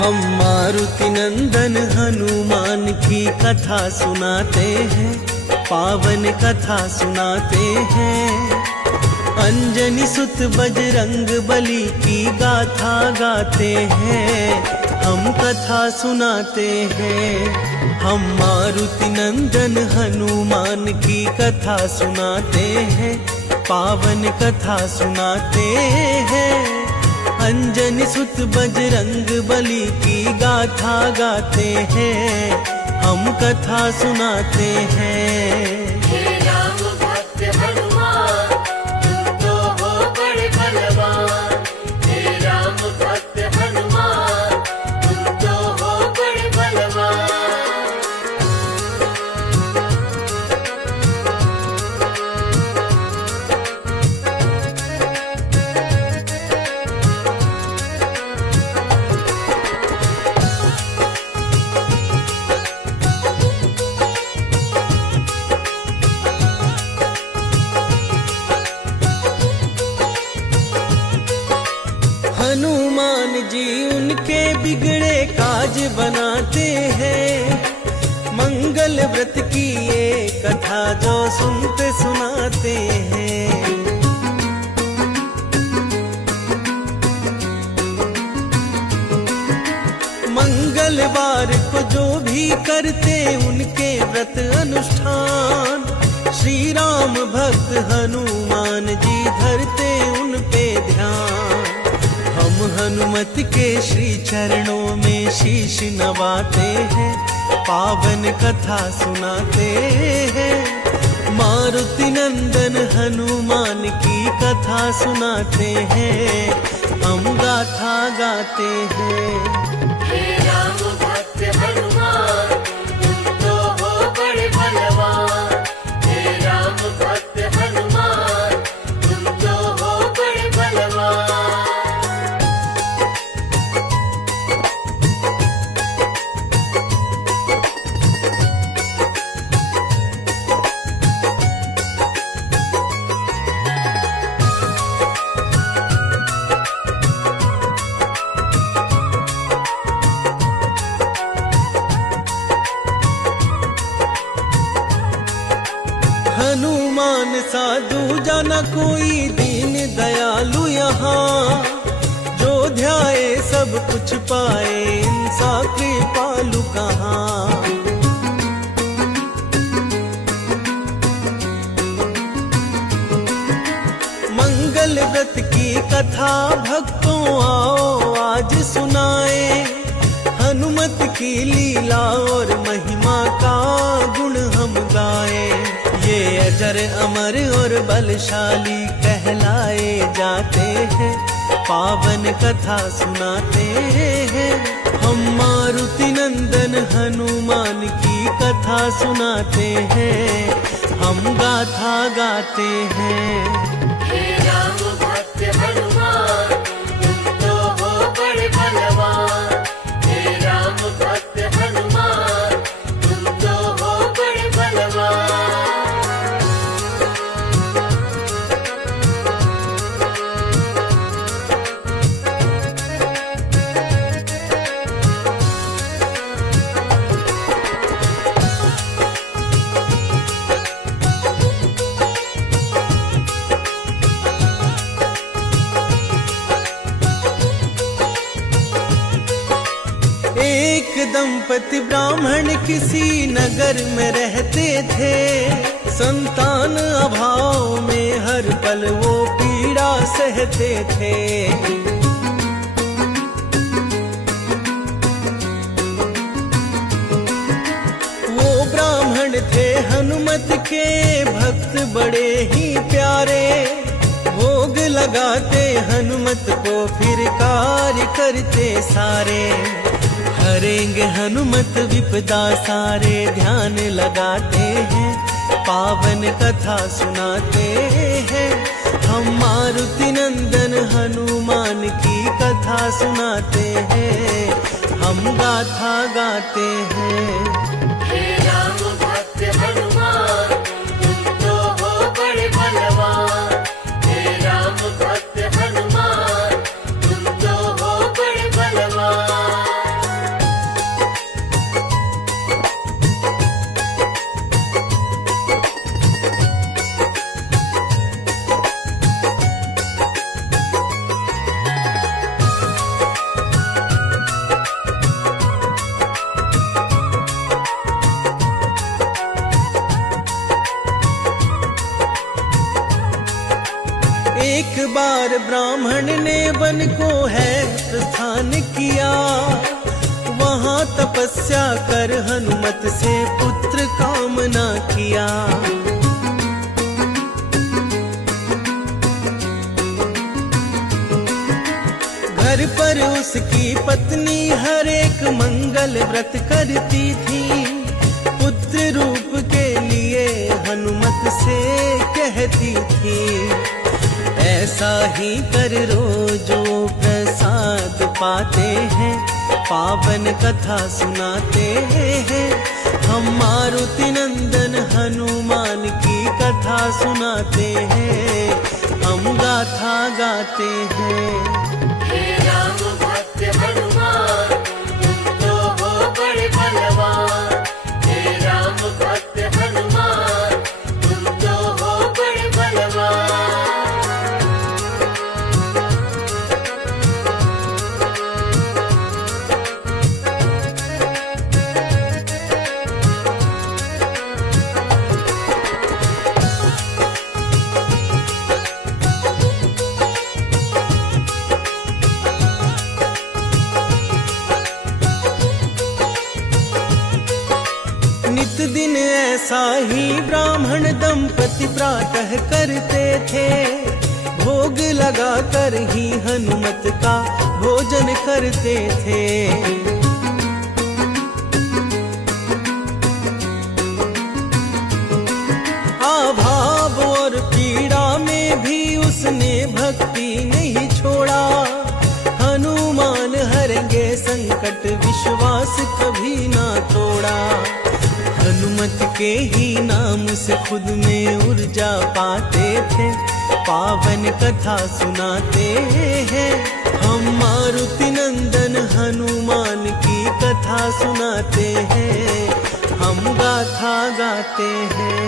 हम मारुति नंदन हनुमान की कथा सुनाते हैं, पावन कथा सुनाते हैं। अंजनी सुत बजरंग बली की गाथा गाते हैं, हम कथा सुनाते हैं। हम मारुति नंदन हनुमान की कथा सुनाते हैं, पावन कथा सुनाते हैं। अंजनी सुत बजरंग बली की गाथा गाते हैं, हम कथा सुनाते हैं। हे राम भक्त हनुमान, तुम तो हो बड़े बलवान। हे राम भक्त हनुमान, तुम तो हो बड़े बलवान। हनुमान जी उनके बिगड़े काज बनाते हैं, मंगल व्रत की ये कथा जो सुनते सुनाते हैं। मंगलवार को जो भी करते उनके व्रत अनुष्ठान, श्री राम भक्त हनुमान जी धरते उन पे ध्यान। हम हनुमत के श्री चरणों में शीश नवाते हैं, पावन कथा सुनाते हैं। मारुति नंदन हनुमान की कथा सुनाते हैं, हम गाथा गाते हैं। हे राम भक्त हनुमान, तुम तो हो बड़े बलवान। हे राम भक्त हनुमान, तुम तो हो बड़े बलवान। हनुमान साधु जाना कोई दीन दयालु यहाँ, जो ध्याए सब कुछ पाए इंसा कृपालु कहाँ। मंगल व्रत की कथा भक्तों आओ आज सुनाए, हनुमत की लीला और महिमा का गुण हम गाए। ये अजर अमर और बलशाली कहलाए जाते हैं, पावन कथा सुनाते हैं। हम मारुति नंदन हनुमान की कथा सुनाते हैं, हम गाथा गाते हैं। हे राम भक्त हनुमान, तुम तो हो बड़े बलवान। हे राम भक्त हनुमान, तुम तो हो बड़े बलवान। एक दंपति ब्राह्मण किसी नगर में रहते थे, संतान अभाव में हर पल वो पीड़ा सहते थे। वो ब्राह्मण थे हनुमत के भक्त बड़े ही प्यारे, भोग लगाते हनुमत को फिर कार्य करते सारे। हरेंगे हनुमत विपदा सारे ध्यान लगाते हैं, पावन कथा सुनाते हैं। हम मारुति नंदन हनुमान की कथा सुनाते हैं, हम गाथा गाते हैं। हे राम भक्त हनुमान, तुम तो हो बड़े बलवान। हे राम भक्त हनुमान, तुम तो हो बड़े बलवान। ब्राह्मण ने वन को है प्रस्थान किया, वहां तपस्या कर हनुमत से पुत्र कामना किया। घर पर उसकी पत्नी हर एक मंगल व्रत करती थी, पुत्र रूप के लिए हनुमत से कहती थी, ऐसा ही कर रोजो प्रसाद पाते हैं, पावन कथा सुनाते हैं। हम मारुति नंदन हनुमान की कथा सुनाते हैं, हम गाथा गाते हैं। हे राम भक्त हनुमान तुम तो हो बड़े बलवान, हे राम भक्त हनुमान तुम तो हो बड़े बलवान। नित दिन ऐसा ही ब्राह्मण दंपति प्रातः करते थे, भोग लगा कर ही हनुमत का भोजन करते थे। अभाव और पीड़ा में भी उसने भक्ति नहीं छोड़ा, हनुमान हरेंगे संकट विश्वास कभी ना तोड़ा। हनुमत के ही नाम से खुद में ऊर्जा पाते थे, पावन कथा सुनाते हैं। हम मारुति नंदन हनुमान की कथा सुनाते हैं, हम गाथा गाते हैं।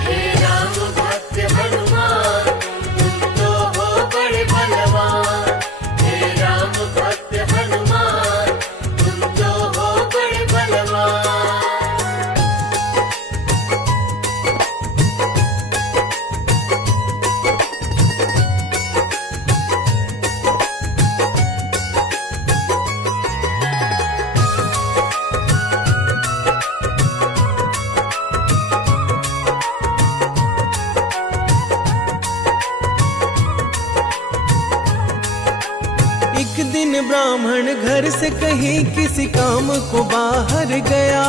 हे राम भक्त हनुमान तुम तो हो बड़े बलवान, हे राम भक्त हनुमान तुम तो हो बड़े बलवान। एक दिन ब्राह्मण घर से कहीं किसी काम को बाहर गया,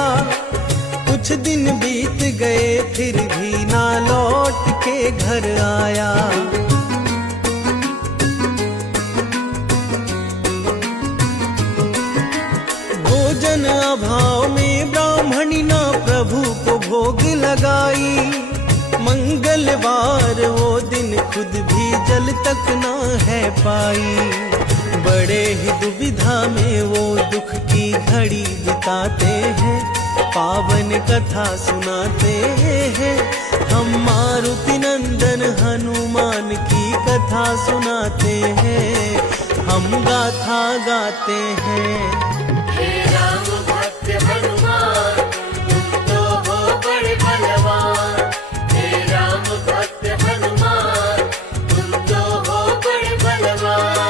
कुछ दिन बीत गए फिर भी ना लौट के घर आया। भोजन अभाव में ब्राह्मणी ना प्रभु को भोग लगाई, मंगलवार वो दिन खुद भी जल तक ना है पाई। बड़े ही दुविधा में वो दुख की घड़ी बिताते हैं, पावन कथा सुनाते हैं। हम मारुति नंदन हनुमान की कथा सुनाते हैं, हम गाथा गाते हैं। हे राम भक्त हनुमान तुम तो हो बड़े बलवान, हे राम भक्त हनुमान तुम तो हो बड़े बलवान।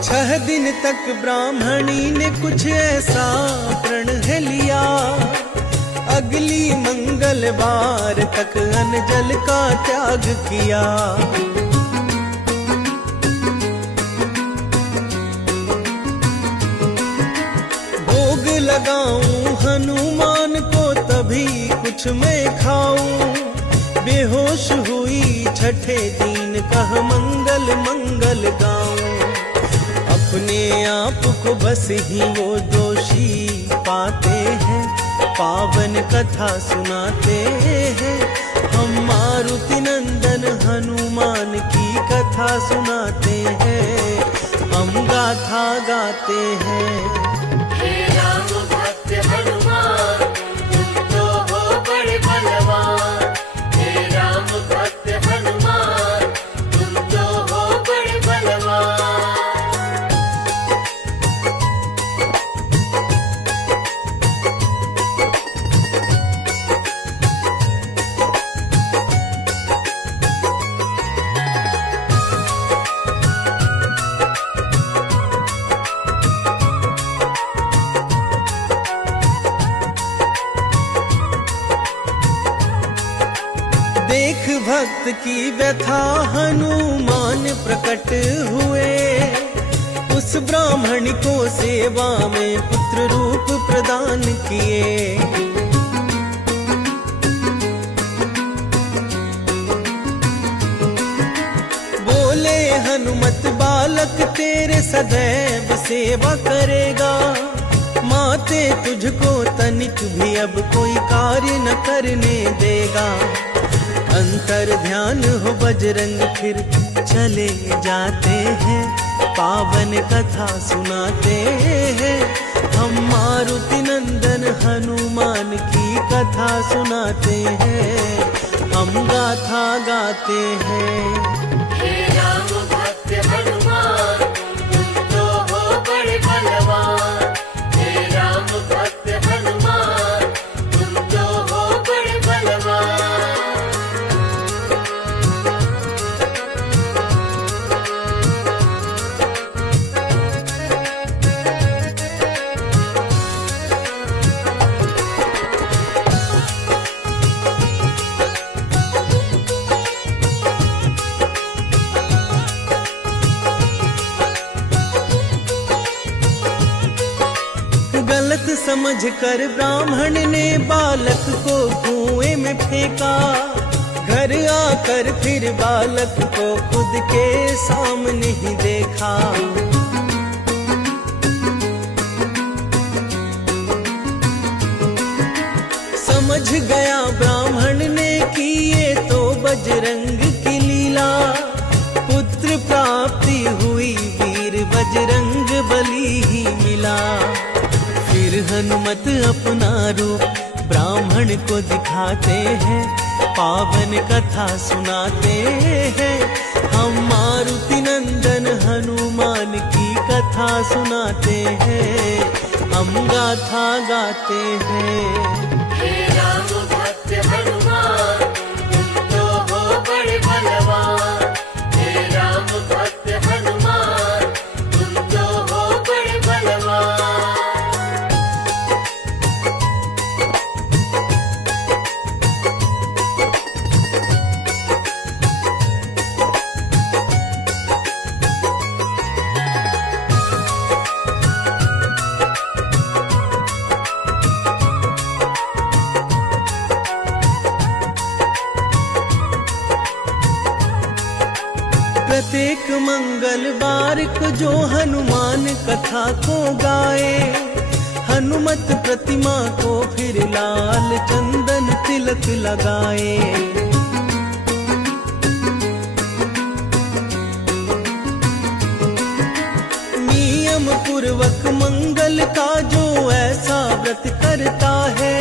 छह दिन तक ब्राह्मणी ने कुछ ऐसा प्रण है लिया, अगली मंगलवार तक अन्न जल का त्याग किया। भोग लगाऊं हनुमान को तभी कुछ मैं खाऊं, बेहोश हुई छठे दिन कह मंगल मंगल गाऊं। अपने आप को बस ही वो दोषी पाते हैं, पावन कथा सुनाते हैं। हम मारुति नंदन हनुमान की कथा सुनाते हैं, हम गाथा गाते हैं। हे राम भक्त देख भक्त की व्यथा हनुमान प्रकट हुए, उस ब्राह्मण को सेवा में पुत्र रूप प्रदान किए। बोले हनुमत बालक तेरे सदैव सेवा करेगा, माते तुझको तनिक भी अब कोई कार्य न करने देगा। अंतर ध्यान हो बजरंग फिर चले जाते हैं, पावन कथा सुनाते हैं। हम मारुति नंदन हनुमान की कथा सुनाते हैं, हम गाथा गाते हैं। हे राम भक्त हनुमान तुम तो हो बड़े बलवान। हे राम भक्त हनुमान तुम तो हो बड़े बलवान। गलत समझकर ब्राह्मण ने बालक को कुएं में फेंका, घर आकर फिर बालक को खुद के सामने ही देखा। समझ गया ब्राह्मण ने कि ये तो बजरंग की लीला, पुत्र प्राप्ति हुई वीर बजरंग बली ही मिला। फिर हनुमत अपना रूप ब्राह्मण को दिखाते हैं, पावन कथा सुनाते हैं। हम मारुति नंदन हनुमान की कथा सुनाते हैं, हम गाथा गाते हैं। हे राम भक्त हनुमान तुम तो हो बड़े बलवान। हे राम भक्त हनुमान तुम तो हो बड़े बलवान। प्रत्येक मंगलवार को जो हनुमान कथा को गाए, हनुमत प्रतिमा को फिर लाल चंदन तिलक लगाए। नियम पूर्वक मंगल का जो ऐसा व्रत करता है,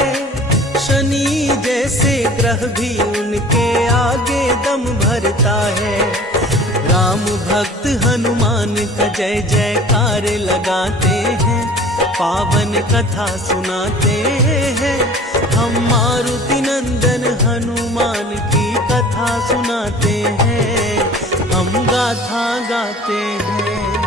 शनि जैसे ग्रह भी उनके आगे दम भरता है। राम भक्त हनुमान का जय जयकार लगाते हैं, पावन कथा सुनाते हैं। हम मारुति नंदन हनुमान की कथा सुनाते हैं, हम गाथा गाते हैं।